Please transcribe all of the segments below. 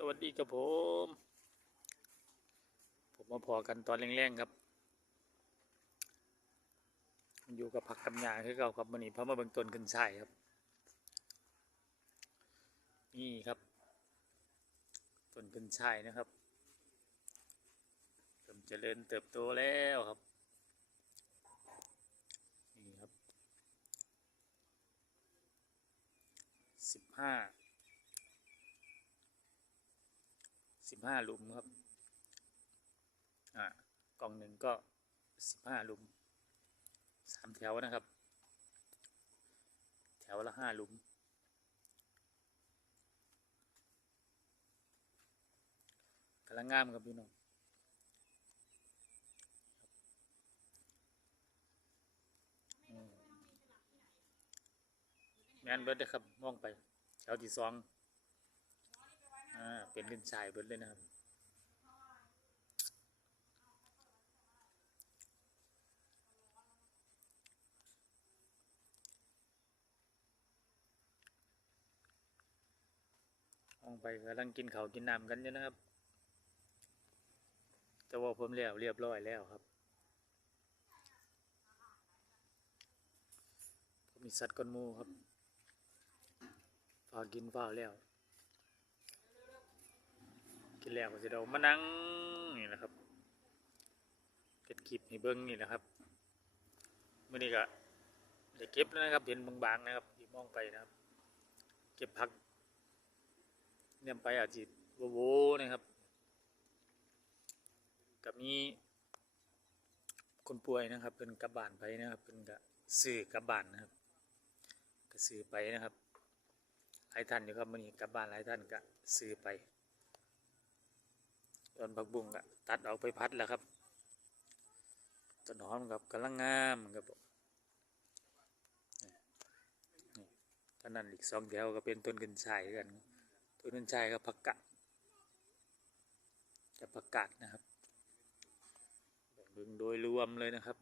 สวัสดีครับผม ผมมาพอกันตอนแรงๆครับ อยู่กับผักกำยาคือเก่าครับมันนี้เพราะมาเบิ่งต้นขึ้นช่ายครับ นี่ครับต้นขึ้นช่ายนะครับเริ่มเจริญเติบโตแล้วครับนี่ครับสิบห้า สิบห้าลุมครับ อ่ากล่องหนึ่งก็สิบห้าลุมสามแถวนะครับ แถวละห้าลุมกำลังงามครับพี่น้องแมนเบิร์ดนะครับมองไปแถวที่สอง อ่าเป็นลิ้นชายเบิดเลยนะครับออกไปกำลังกินเขากินน้ำกันอยู่นะครับแต่ว่าผมเรียบเรียบร้อยแล้วครับผมมีสัตว์ก้นมูครับฝากกินฝากแล้ว กินแล้วก็จะเดามานั่งนี่นะครับเก็บคลิปให้เบิ้องนี่นะครับเมื่อนี้ก็ได้เก็บแล้วนะครับ เห็นบางๆนะครับที่มองไปนะครับ เก็บผักเนี่ยไปอาจจะโวโวนะครับ กับมีคนป่วยนะครับ เป็นกลับานไปนะครับ เป็นกระสื่อกลับานนะครับก็สื่อไปนะครับหลายท่านอยู่ครับมื่อนี้กลับานหลายท่านก็สื่อไป ต้นผักบุ้งก็ตัดออกไปพัดแล้วครับต้นหอมกับกำลังงามครับผมนี่นี่ตอนนั้นอีกสองแถวก็เป็นต้นกัญชายกันต้นกัญชายกับผักกาดกับผักกาดนะครับแบ่งเบิ่งโดยรวมเลยนะครับ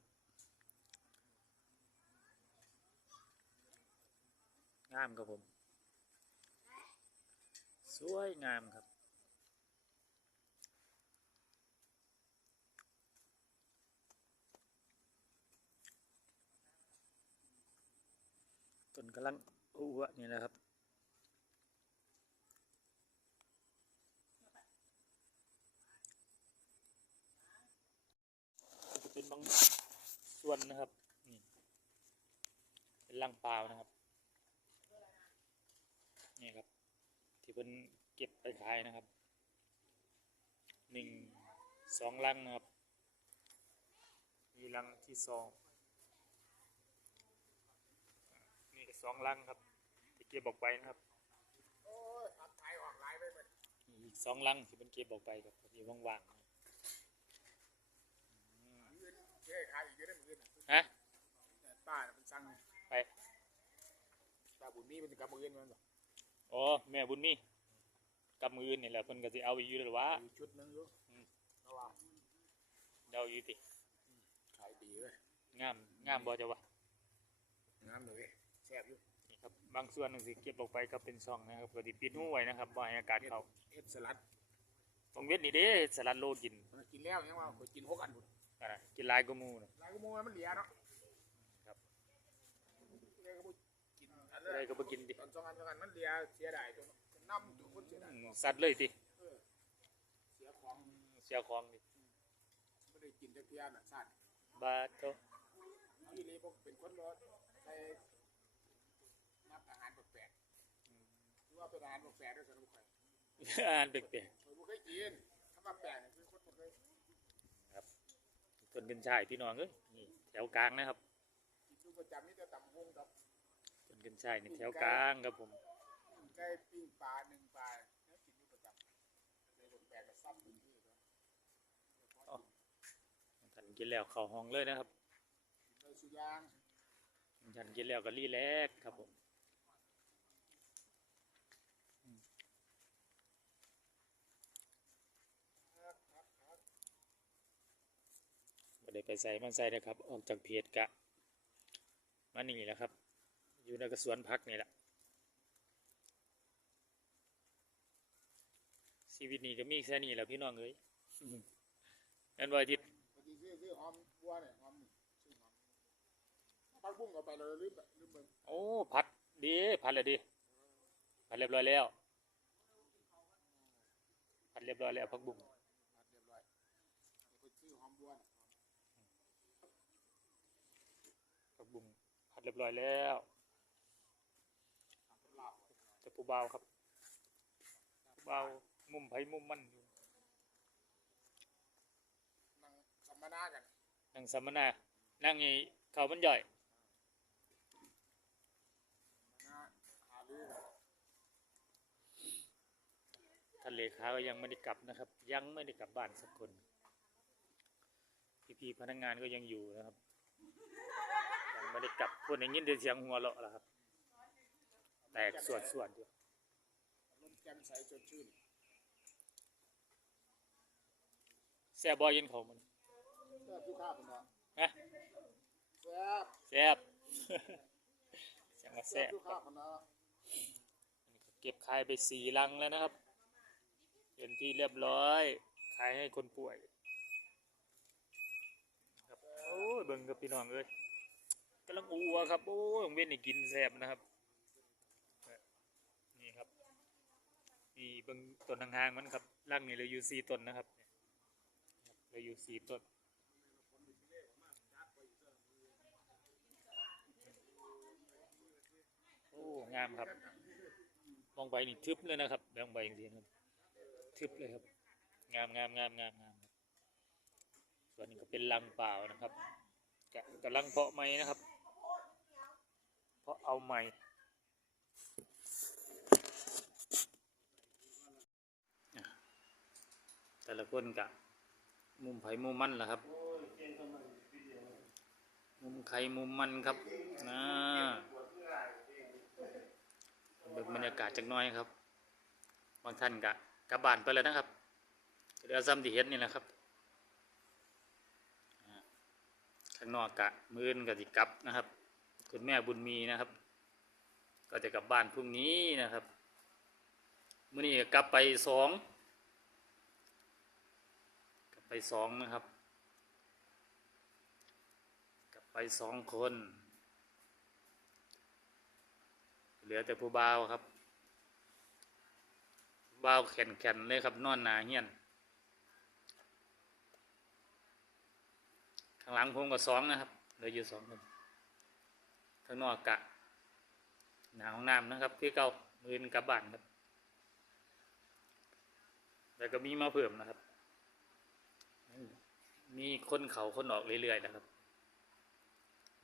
งามครับผม สวยงามครับ ต้นกำลังอ้วนี่นะครับจะเป็นบางส่วนนะครับนี่เป็นลังเปล่านะครับนี่ครับ ที่เพิ่นเก็บไปขายนะครับหนึ่งสองลังนะครับมีลังที่สอง นี่ก็ สองลังครับที่เก็บออกไปนะครับโอ้ยอัดไทยออกไลน์ไปหมดนี่อีกสองลังที่มันเก็บออกไปครับอยู่ว่างๆนะครับอืมยืนเท่ขายอีกเยอะได้เหมือนกันฮะป้าน่ะมันสั่งไปป้าบุญมีมันจะกลับมือเงินมันบอกอ๋อแม่บุญมีกับมืออื่นนี่แหละเพิ่นก็สิเอาไปอยู่แล้ววะมีชุดหนึงอยู่อืมเพราะว่าเดาอยู่ติขายดีเลยงามงามบ่จะวะงามเลยแซ่ บอยู่นี่ครับบางส่วนนึงสิเก็บออกไปก็เป็นซองนะครับก็สิปิดหูไว้นะครับบ่ให้อากาศเข้าเอ็ดสลัดต้องเว็ดนี่เด้สลัดโลกินมันกินแล้วยังว่าคนกินหกอันบุญอ่ากินหลายกว่าหมู่น่ะลายก็มูมันเหลียเนาะครับเลยก็บ่กินอันอะไรก็บ่กินดิตอนสองอันสองอันมันเหลียเสียดายตัวน้ำตัวคนเสียดายอืมสัตว์เลยติเออเสียของเสียของดิไม่ได้กินแต่เพียน่ะสัตว์บาดโตที่นี่พวกเป็นคนรถใส่นับอาหารแปลกๆหรือ ว่าเป็นอาหารแปลกๆด้วยสำหรับใครอ่านแปลกเคยบ่เคยกินถ้ามาแปลกเนี่ยคือคนบ่เคยๆต้นกัญชายพี่น้องเอ้ยนี่แถวกลางนะครับกินอยู่ประจำนี่จะตำฮงกับต้นกัญชายนี่แถวกลางครับผมไก่ปิ้งปลาหนึ่งปลาเนี่ยกินอยู่ประจำเลยคนแปลกก็ซ้ำพื้นที่ครับท่านกินแล้วเข้าห้องเลยนะครับเลยสุยางท่านกินแล้วก็รีแลกซ์ครับผม ครับครับครับ บ่ ได้ไปใส่มันใส่นะครับ ออกจากเพจกะมานี่แหละครับ อยู่ในกระสวนพักนี่แหละชีวิตนี้ก็มีแค่นี้แหล้วพี่น้องเอ้ยงั้นว่าอาทิตย์บางทีซื้อซื้อหอมบัวเนี่ยหอมนี่ซื้อหอมปักบุ้งเอาไปเราลืมแบบลืมเบิ่งโอ้พัดดีพัดเลยดีพัดเรียบร้อยแล้วพัดเรียบร้อยแล้วพักบุ้ง ผัดเรียบร้อยเดี๋ยวไปซื้อหอมบัวน่ะ พักบุ้งพัด เรียบร้อยแล้วทำเป็นลาบแต่ผู้เบาวครับผู้เบาวมุมไผมุมมันอยู่นั่งสัมมนากันนั่งสัมมนานั่งไอ้เขาวมันย่อยนะหาลือกันท่านเลขาก็ยังไม่ได้กลับนะครับ ยังไม่ได้กลับบ้านสักคนพี่ๆพนักงานก็ยังอยู่นะครับยัง ไม่ได้กลับคนอย่างนี้เดินเสียงหัวเราะแล้วครับ แตกส่วนส่วนๆอยู่ลมแจ่มใสสดชื่นแซ่บบอยยินเขามันแซ่บทุกข้าวเป็นเนะฮะแซ่บแซ่บเสียงว่าแซ่บทุกข้าวเป็นะเก็บขายไปสี่ลังแล้วนะครับเป็นที่เรียบร้อย ขายให้คนป่วย ครับ โอ้ยเบิ่งกับพี่น้องเอ้ย กำลังอัวครับ โอ้ยของเว้นนี่กินแซ่บนะครับ นี่ครับนี่เบิ่งต้นห่างๆมันครับลังนี่เหลือยู่สี่ต้นนะครับเหลือยู่สี่ต้นโอ้งามครับ มองไปนี่ทึบเลยนะครับมองไปจริงๆครับทึบเลยครับ งามงามงามงามงามส่วนนี้ก็เป็นลังเปล่านะครับกะกำลังเพาะไม้นะครับ เพาะเอาไม้อะแต่ละคนกะมุมไผ่มุมมันล่ะครับ มุมไข่มุมมันครับนะเบิกบรรยากาศจักน้อยครับ บางท่านกะกลับานไปแล้วนะครับเรือซ้ำที่เห็นนี่แหละครับข้างนอกกะมือนกับที่กลับนะครับ คุณแม่บุญมีนะครับ ก็จะกลับบ้านพรุ่งนี้นะครับมื่อนี้กลับไปสองกลับไปสองนะครับ กลับไปสองคน เหลือแต่ผู้บ่าวครับบ่าวแข็งแข็นเลยครับนอนหนาเฮียนข้างหลังผมก็สองนะครับเหลืออยู่สองคน ข้างนอกกะหนาห้องน้ำนะครับ คือเก่ามือนกลับบ้านครับแต่ก็มีมาเพิ่มนะครับ มีคนเขาคนออกเรื่อยๆนะครับ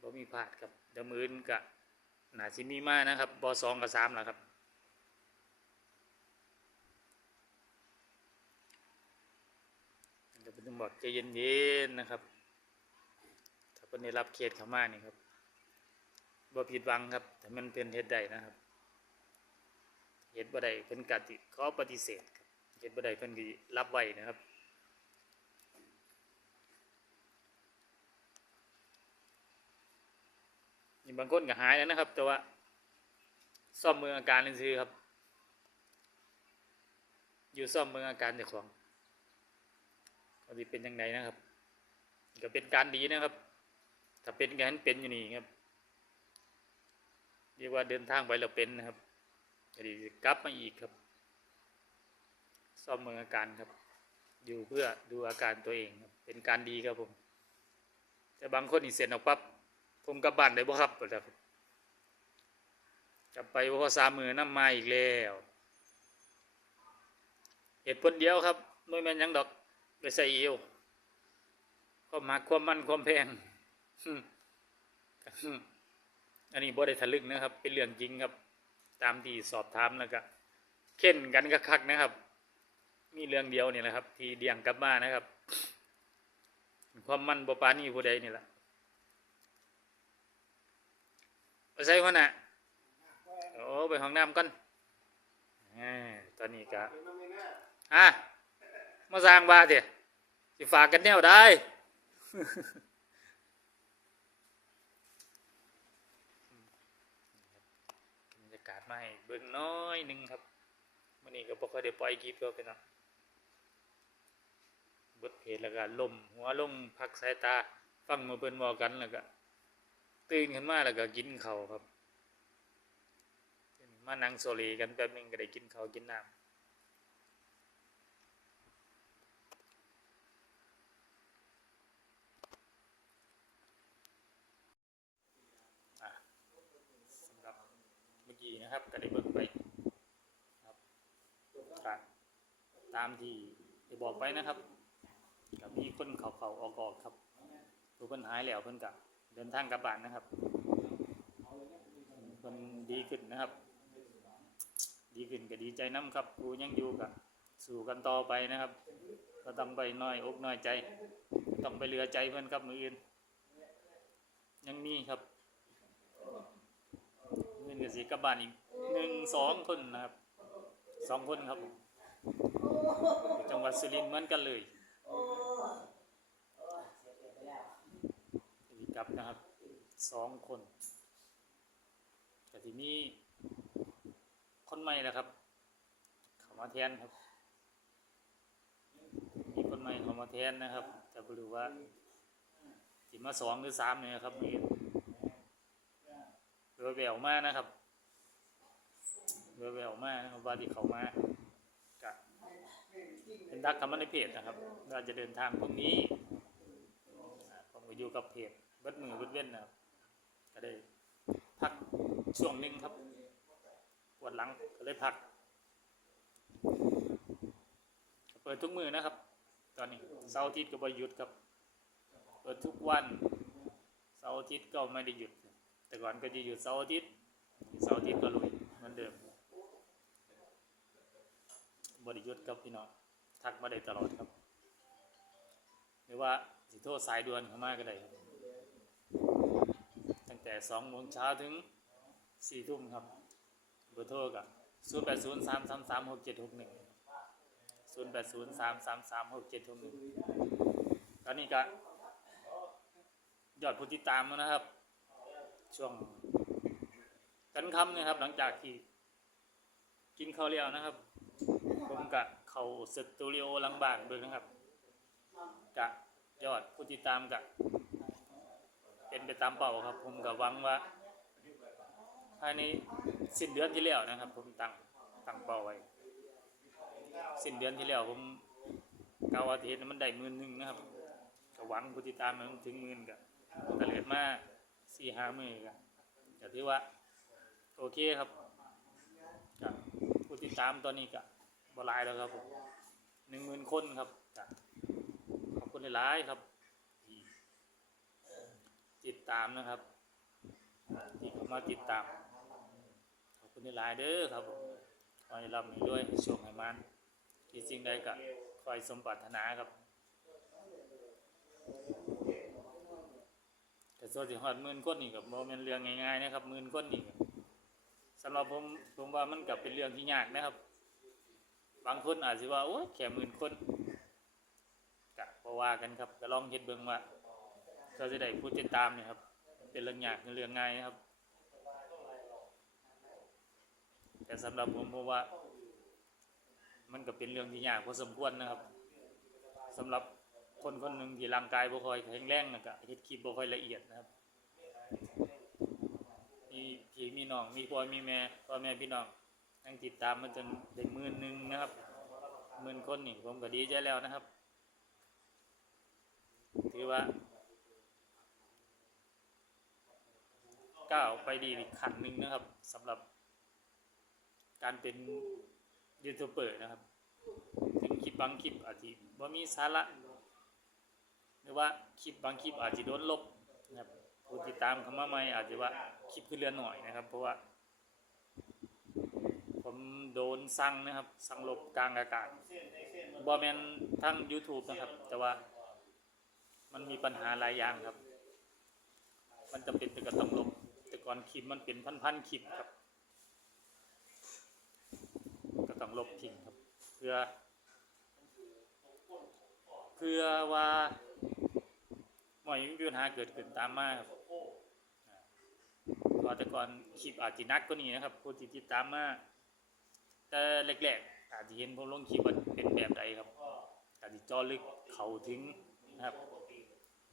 บ่มีพลาดครับเดี๋ยวมือนกะหนาสิมีมานะครับบสองกับสามแล้วครับเดี๋ยวผมต้องบอกใจเย็นๆนะครับ ถ้าคนได้รับเคสเข้ามานี่ครับ บ่ผิดหวังครับแต่มันเป็นเหตุใดนะครับเหตุบ่ใดเพิ่นกติขอปฏิเสธครับเหตุบ่ใดเพิ่นก็รับไว้นะครับนี่บางคนก็หายแล้วนะครับ แต่ว่าซ่อมเมืองอาการนั่นคือครับ อยู่ซ่อมเมืองอาการเจ้าของก็สิเป็นยังไงนะครับ ก็เป็นการดีนะครับ ถ้าเป็นก็ให้นเป็นอยู่นี่ครับ เรียกว่าเดินทางไปแล้วเป็นนะครับก็ดีกลับมาอีกครับซ่อมเมืองอาการครับ อยู่เพื่อดูอาการตัวเองครับเป็นการดีครับผม แต่บางคนนี่เสร็จออกปั๊บผมกลับบ้านได้บ่ครับครับกลับไปบ่พอสามมือน้ำมาอีกแล้วเหตุผลเดียวครับไม่แม่นยังดอกไปใส่เอวความหักความมันความแพง อันนี้บ่ได้ทะลึ่งนะครับ เป็นเรื่องจริงครับ ตามที่สอบถามแล้วก็เข่นกันกระคักนะครับ มีเรื่องเดียวเนี่ยแหละครับ ที่เดียงกลับมานะครับ ความมั่นบ่ปานนี้ผู้ใดนี่แหละไปใส่คนน่ะโอ้ไปห้องน้ำก่อนอตอนนี้ก็อะมาสร้างบาเถอะฝากกันแนวได้ บิ่งน้อยหนึ่งครับมันนี่ก็บอกว่าเดี๋ยวปล่อยคลิปก็ไปนะบดเพลแล้วก็ลมหัวลงพักสายตา ฟังมาเบิ่นมอกันแล้วก็ตื่นขึ้นมาแล้วก็กินเขาครับ มานั่งโซลีกันแป๊บนึงก็ได้กินเขากินน้ำ ทีนะครับก็ได้เบิ่งไปครับก็ตามที่ได้บอกไปนะครับก็มีคนเขาเขาออกออกครับผู้เพิ่นหายแล้วเพิ่นก็เดินทางกลับบ้านนะครับเพิ่นดีขึ้นนะครับ ดีขึ้นก็ดีใจน้ำครับกูยังอยู่กับสู่กันต่อไปนะครับ ก็ต้องไปน้อยอกน้อยใจ ต้องไปเหลือใจเพื่อนครับมืออื่น ยังมีครับ กับสีกลับบ้านอีกหนึ่งสองคนนะครับสองคนครับผมจังหวัดสุรินทร์เหมือนกันเลยกลับนะครับสองคนแต่ทีนี้คนใหม่นะครับ เขามาแทนครับ มีคนใหม่เขามาแทนนะครับแต่ไม่รู้ว่าจิมาสองหรือสามเนี่ยครับมี เรือแววมากนะครับเรือแววมากนะครับว่าที่เขามากะเป็นดักคำมันในเพจนะครับเราจะเดินทางพรุ่งนี้ผมก็อยู่กับเพจเบิดมือเบิดเว้นนะครับก็ได้พักช่วงหนึ่งครับปวดหลังก็เลยพัก เปิดทุกมือนะครับ ตอนนี้เสาร์อาทิตย์ก็บ่หยุดครับ เปิดทุกวันเสาร์อาทิตย์ก็ไม่ได้หยุด แต่ก่อนก็จะหยุดเสาร์อาทิตย์เสาร์อาทิตย์ก็ลุยเหมือนเดิมบริยุทธ์ครับพี่น้องทักมาได้ตลอดครับ หรือว่าสิโทรสายด่วนเข้ามาก็ได้ครับตั้งแต่สองโมงเช้าถึงสี่ทุ่มครับเบอร์โทรกับ0 8 0 3 3 3 6 7 6 1 0 8 0 3 3 3 6 7 6 1ตอนนี้ก็ยอดผู้ติดตามนะครับ ช่วงกันคำนะครับ หลังจากที่กินข้าวเลี้ยวนะครับ ผมกะเขาสตูดิโอหลังบ้านเบิ่งนะครับกะยอดผู้ติดตามกะเป็นไปตามเป้าครับ ผมก็หวังว่าภายในสิ้นเดือนที่แล้วนะครับ ผมตั้งตั้งเป้าไว้สิ้นเดือนที่แล้วผมเกาอาทิตย์มันได้หมื่นหนึ่งนะครับก็หวังผู้ติดตามมันถึงหมื่นกับก็เหลือมาก สี่ห้ามื่นกันแต่ที่ว่า โอเคครับกับผู้ติดตามตอนนี้ก็บหลายแล้วครับผมหนึ่งหมื่นคนครับก็ขอบคุณหลายๆครับ ติดตามนะครับที่เข้ามาติดตาม ขอบคุณหลายๆเด้อครับผมขอให้รับด้วยให้โชคให้มันที่สิ่งใดก็คอยสมปรารถนาครับ แต่ส่วนที่ฮอดหมื่นคนนี่กับโมเมนเรื่องง่ายๆนะครับหมื่นคนนี่ก็สำหรับผมผมว่ามันกับเป็นเรื่องที่ยากนะครับ บางคนอาจจะว่าโอ้ยแค่หมื่นคนกะเพระว่ากันครับก็ลองเฮ็ดเบิ่งว่าเราจะได้ผู้ติดตามเนี่ยครับ เป็นเรื่องยากหรือเรื่องง่ายนะครับ แต่สำหรับผมผมว่า มันก็เป็นเรื่องที่ยากพอสมควรนะครับสำหรับ คนคนหนึ่งที่ร่างกายบ่ค่อยแข็งแรงนะก็เฮ็ดคลิปบ่ค่อยละเอียดนะครับมีพี่มีน้องมีพ่อมีแม่พ่อแม่พี่น้องนั่งติดตามมันจนได้หมื่นหนึ่งนะครับหมื่นคนนี่ผมก็ดีใจแล้วนะครับ ถือว่าก้าวไปดีอีกขั้นหนึ่งนะครับสำหรับการเป็นยูทูบเบอร์นะครับถึงคลิปบางคลิปอาจจะว่ามีสาระ หรือว่าคลิปบางคลิปอาจจะโดนลบนะครับผู้ติดตามเข้ามาใหม่อาจจะว่าคลิปขึ้นเรือนหน่อยนะครับ เพราะว่า ผมโดนสั่งนะครับ สั่งลบกลางอากาศบอแมนทั้ง YouTube นะครับ แต่ว่ามันมีปัญหาหลายอย่างครับ มันจะเป็นแต่ก็ต้องลบ แต่ก่อนคลิปมันเป็นพันๆคลิปครับ ก็ต้องลบทิ้งครับ เพื่อ เพื่อว่า หมอยมีปัญหาเกิดขึ้นตามมาครับอ่าเพราะแต่ก่อนคลิปอาจจะนักกว่านี้นะครับผู้ที่ติดตามมาแต่แรกๆอาจจะเห็นผมลงคลิปว่าเป็นแบบใดครับก็จจะจาะลึกเข้าถึงนะครับ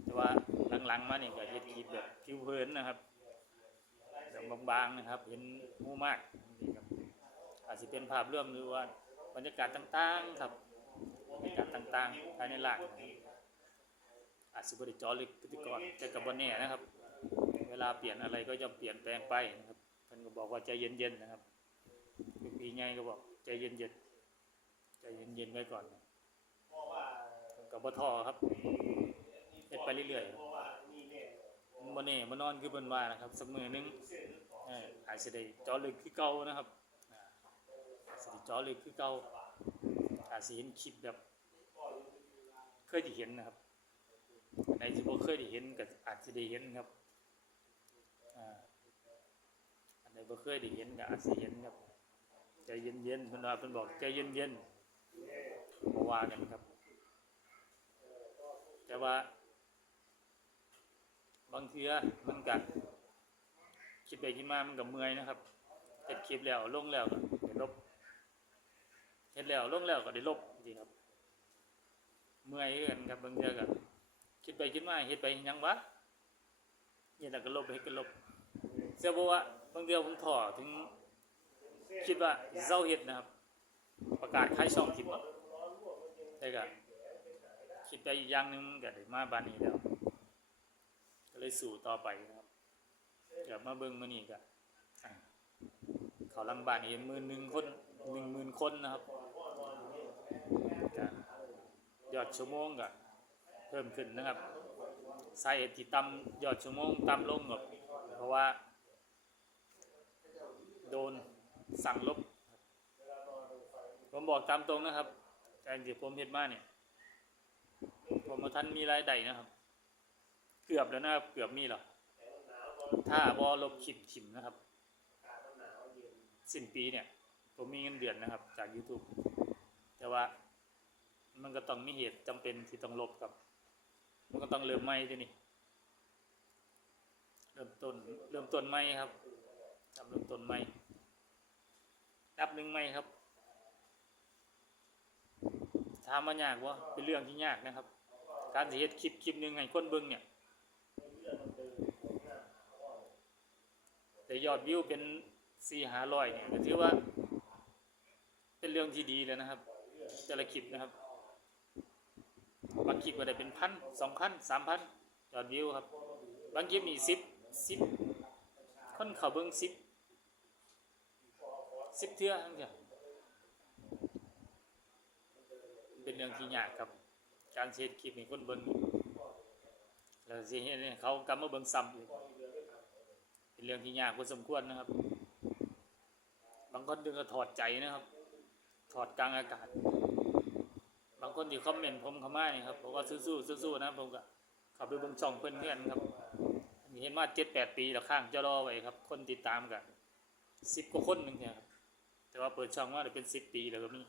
แต่ว่าหลังๆมาเนี่ยก็เฮ็ดคลิปแบบผิวเผินนะครับแบบบางๆนะครับ เห็นมู่มากนี่ครับอาจจะเป็นภาพเรวมหรือว่าบรรยากาศต่างๆครับบรรยากาศต่างๆภายในร้านนะครับ อาจจะบริจอลึกพิธีกรแต่กับบนแน่นะครับ เวลาเปลี่ยนอะไรก็ย่อมเปลี่ยนแปลงไปนะครับท่านก็บอกว่าใจเย็นๆนะครับคือปีไงก็บอกใจเย็นๆใจเย็นๆไว้ก่อนกับบทอครับเฮ็ดไปเรื่อยๆมันแน่มันนอนคือเพิ่นว่านะครับสักมือหนึงอาจจะได้จอลึกคือเก่านะครับอาอาจจะได้เจอลึกคือเก่าอาจจะเห็นคลิปแบบ เคยได้เห็นนะครับ ในที่บ่เคยได้เห็นก็อาจจะได้เห็นครับอ่าอันใดบ่เคยได้เห็นก็อาจสิเห็นครับใจเย็นๆเพิ่นว่าเพิ่นบอกใจเย็นๆบ่ว่ากันครับ แต่ว่า บางเทื่อมันก็คิดไปคิดมามันก็เมื่อยนะครับเฮ็ดคลิปแล้วลงแล้วก็ได้ลบเฮ็ดแล้วลงแล้วก็ได้ลบจริงครับ เมื่อยกันครับบางเทื่อก็ คิดไปคิดมาเฮ็ดไปยังวะเฮ็ดแล้วก็ลบเฮ็ดก็ลบเสียบอกว่าบางเดือนผมถอถึง คิดว่าเจ้าเห็ดนะครับ ประกาศขายช่องทิมอะแต่ก็คิดไปอีกอย่างหนึงมันก็ได้มาบ้านนี้แล้วก็เลยสู่ต่อไปนะครับกลับมาเบิ่งมื้อนี้ก็เขาลังบ้านนี้หมื่นหนึ่งคนหนึ่งหมื่นคนนะครับยอดชั่วโมงก็ เพิ่มขึ้นนะครับสาเหตุที่ต่ำยอดชั่วโมงต่ำลงก็เพราะว่า โดนสั่งลบ ผมบอกตามตรงนะครับการที่ผมเห็นมาเนี่ยผมมาทันมีรายได้นะครับ เกือบแล้วนะครับ เกือบมีหรอถ้าบอลบคลิปถิ่มนะครับ สิ้นปีเนี่ย ผมมีเงินเดือนนะครับ จาก YouTube แต่ว่ามันก็ต้องมีเหตุจำเป็นที่ต้องลบกับ มันก็ต้องเริ่มใหม่ทีนี่เริ่มต้นเริ่มต้นใหม่ครับทำเริ่มต้นใหม่นับหนึ่งใหม่ครับถามมายากวะเป็นเรื่องที่ยากนะครับ การสิเฮ็ดคลิปคลิปหนึ่งให้คนเบิ่งเนี่ยแต่ยอดวิวเป็นสี่หาร้อยเนี่ยก็ถือว่า เป็นเรื่องที่ดีเลยนะครับแต่ละคลิปนะครับ บางคลิปก็ได้เป็นพันสองพันสามพันยอดวิวครับ บางคลิปมีสิบสิบคนเขาเบิ่งสิบสิบเทื่อทั้งเดียวเป็นเรื่องที่ยากครับ การเช็ดคลิปให้คนเบิ่งแล้วสิเห็นเขากลับมาเบิ่งซ้ำอีกเป็นเรื่องที่ยากพอสมควรนะครับ บางคนดึงก็ถอดใจนะครับ ถอดกลางอากาศางคนที่คอมเมนต์ผมเข้ามาเนี่ยครับบอกว่าสู้ๆสู้ๆนะผมก็ขับไปเบิ่งช่องเพื่อนเพื่อนครับเห็นว่าเจ็ดแปดปีแล้วข้างจะรอไว้ครับ คนติดตามกันสิบกว่าคนหนึ่งเนี่ยครับแต่ว่าเปิดช่องมาได้เป็นสิบปีแล้วก็มี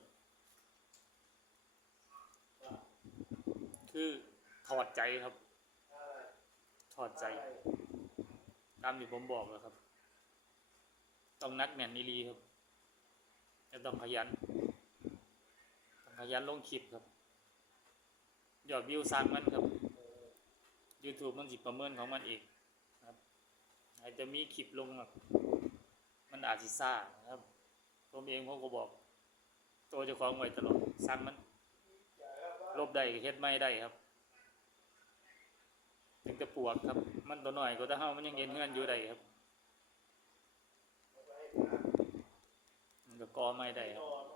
คือถอดใจครับ ถอดใจ ตามที่ผมบอกแล้วครับ ต้องนักแน่นนีรีครับ จะต้องขยัน ขยันลงคลิปครับ ยอดวิวสร้างมันครับ YouTube มันสิประเมินของมันเองอาจจะมีคลิปลงแบบมันอาจสิซ่านะครับผมเองผมก็บอก ตัวเจ้าของไว้ตลอดสั่งมัน ลบได้เฮ็ดไม่ได้ครับ ถึงจะปวกครับ มันตัวหน่อยก็ถ้าเฮามันยังเห็นเงื่อนอยู่ได้ครับมันก็กอไม่ได้ครับ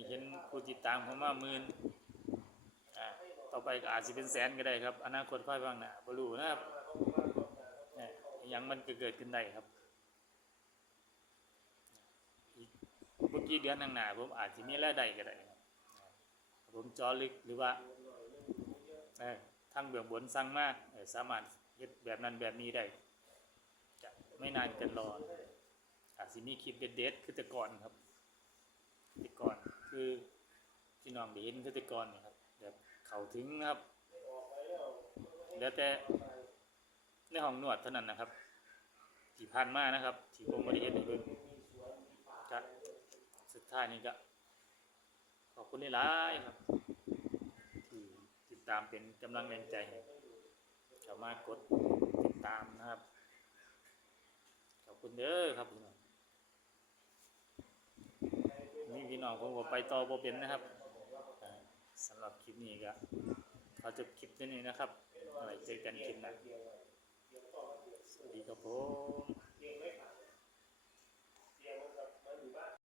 นนี่เห็นผู้ติดตามเขามาหมื่นต่อไปก็อาจจะเป็นแสนก็ได้ครับ อนาคตค่อยบ้างนะบรูนะครับยังมันเกิดขึ้นได้ครับเมื่อกี้เดือนข้างหนาผมอาจจะมีรายได้ก็ได้ครับผมจอลึกหรือว่าทางเบื้องบนสั่งมาเออสามารถเฮ็ดแบบนั้นแบบนี้ได้จะไม่นานเกินรออาจจะมีคลิปเด็ดๆคือแต่ก่อนครับแต่ก่อน คือที่น้องได้เห็นคือแต่ก่อนนี่ครับแบบเข้าถึงนะครับ แล้วแต่ในห้องนวดเท่านั้นนะครับที่ผ่านมานะครับที่ผมบริเฮ็ดให้เบิ่งก็สุดท้ายนี้ก็ขอบคุณหลายๆครับที่ติดตามเป็นกำลังแรงใจสามารถกดติดตามนะครับขอบคุณเด้อครับพี่น้อง มีพี่น้องผมก็ไปต่อบ่เป็นนะครับสำหรับคลิปนี้ก็ขอจบคลิปนี้นะครับไว้เจอกันคลิปหน้าสวัสดีครับผม